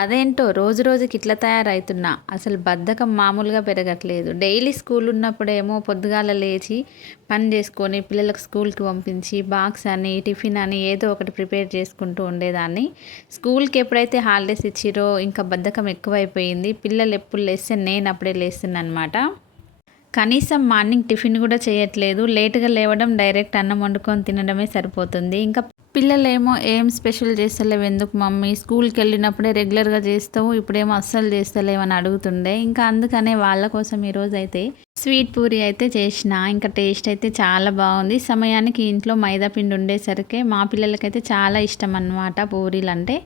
అదేంటో రోజు రోజుకి ఇట్లా తయారవుతున్నా. అసలు బద్ధకం మామూలుగా పెరగట్లేదు. డైలీ స్కూల్ ఉన్నప్పుడేమో పొద్దుగాల లేచి పని చేసుకొని పిల్లలకు స్కూల్కి పంపించి బాక్స్ అని టిఫిన్ అని ఏదో ఒకటి ప్రిపేర్ చేసుకుంటూ ఉండేదాన్ని. స్కూల్కి ఎప్పుడైతే హాలిడేస్ ఇచ్చిరో ఇంకా బద్ధకం ఎక్కువైపోయింది. పిల్లలు ఎప్పుడు లేస్తే నేను అప్పుడే లేస్తున్నాను అనమాట. కనీసం మార్నింగ్ టిఫిన్ కూడా చేయట్లేదు. లేట్గా లేవడం, డైరెక్ట్ అన్నం వండుకొని తినడమే సరిపోతుంది. ఇంకా పిల్లలేమో ఏం స్పెషల్ చేస్తలేవు ఎందుకు మమ్మీ, స్కూల్కి వెళ్ళినప్పుడే రెగ్యులర్గా చేస్తావు, ఇప్పుడేమో అస్సలు చేస్తలేవని అడుగుతుండే. ఇంకా అందుకనే వాళ్ళ కోసం ఈరోజు అయితే స్వీట్ పూరి అయితే చేసిన. ఇంకా టేస్ట్ అయితే చాలా బాగుంది. సమయానికి ఇంట్లో మైదా పిండి ఉండేసరికి మా పిల్లలకైతే చాలా ఇష్టం అన్నమాట పూరీలు అంటే.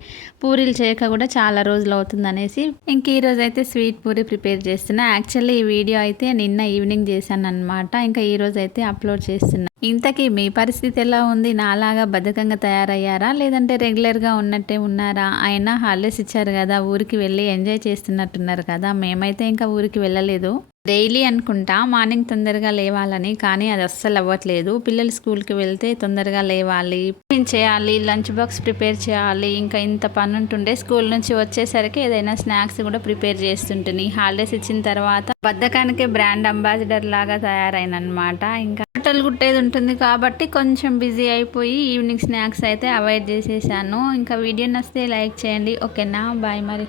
పూరీలు చేయక కూడా చాలా రోజులు అవుతుంది అనేసి ఇంక ఈరోజు అయితే స్వీట్ పూరి ప్రిపేర్ చేస్తున్నా. యాక్చువల్లీ ఈ వీడియో అయితే నిన్న ఈవినింగ్ చేశాను అనమాట. ఇంకా ఈరోజు అయితే అప్లోడ్ చేస్తున్నా. ఇంతకీ మీ పరిస్థితి ఎలా ఉంది? నాలాగా బద్ధకంగా తయారయ్యారా, లేదంటే రెగ్యులర్గా ఉన్నట్టే ఉన్నారా? అయినా హాలిడేస్ ఇచ్చారు కదా, ఊరికి వెళ్ళి ఎంజాయ్ చేస్తున్నట్టున్నారు కదా. మేమైతే ఇంకా ఊరికి వెళ్ళలేదు. డైలీ అనుకుంటా మార్నింగ్ తొందరగా లేవాలని, కానీ అది అస్సలు అవ్వట్లేదు. పిల్లలు స్కూల్కి వెళ్తే తొందరగా లేవాలి, టిఫిన్ చేయాలి, లంచ్ బాక్స్ ప్రిపేర్ చేయాలి, ఇంకా ఇంత పని ఉంటుండే. స్కూల్ నుంచి వచ్చేసరికి ఏదైనా స్నాక్స్ కూడా ప్రిపేర్ చేస్తుంటుంది. హాలిడేస్ ఇచ్చిన తర్వాత బద్ధకానికే బ్రాండ్ అంబాసిడర్ లాగా తయారైనమాట. ఇంకా బట్టలు కుట్టేది ఉంటుంది కాబట్టి కొంచెం బిజీ అయిపోయి ఈవినింగ్ స్నాక్స్ అయితే అవాయిడ్ చేసేసాను. ఇంకా వీడియో నచ్చితే లైక్ చేయండి. ఓకేనా, బాయ్ మరి.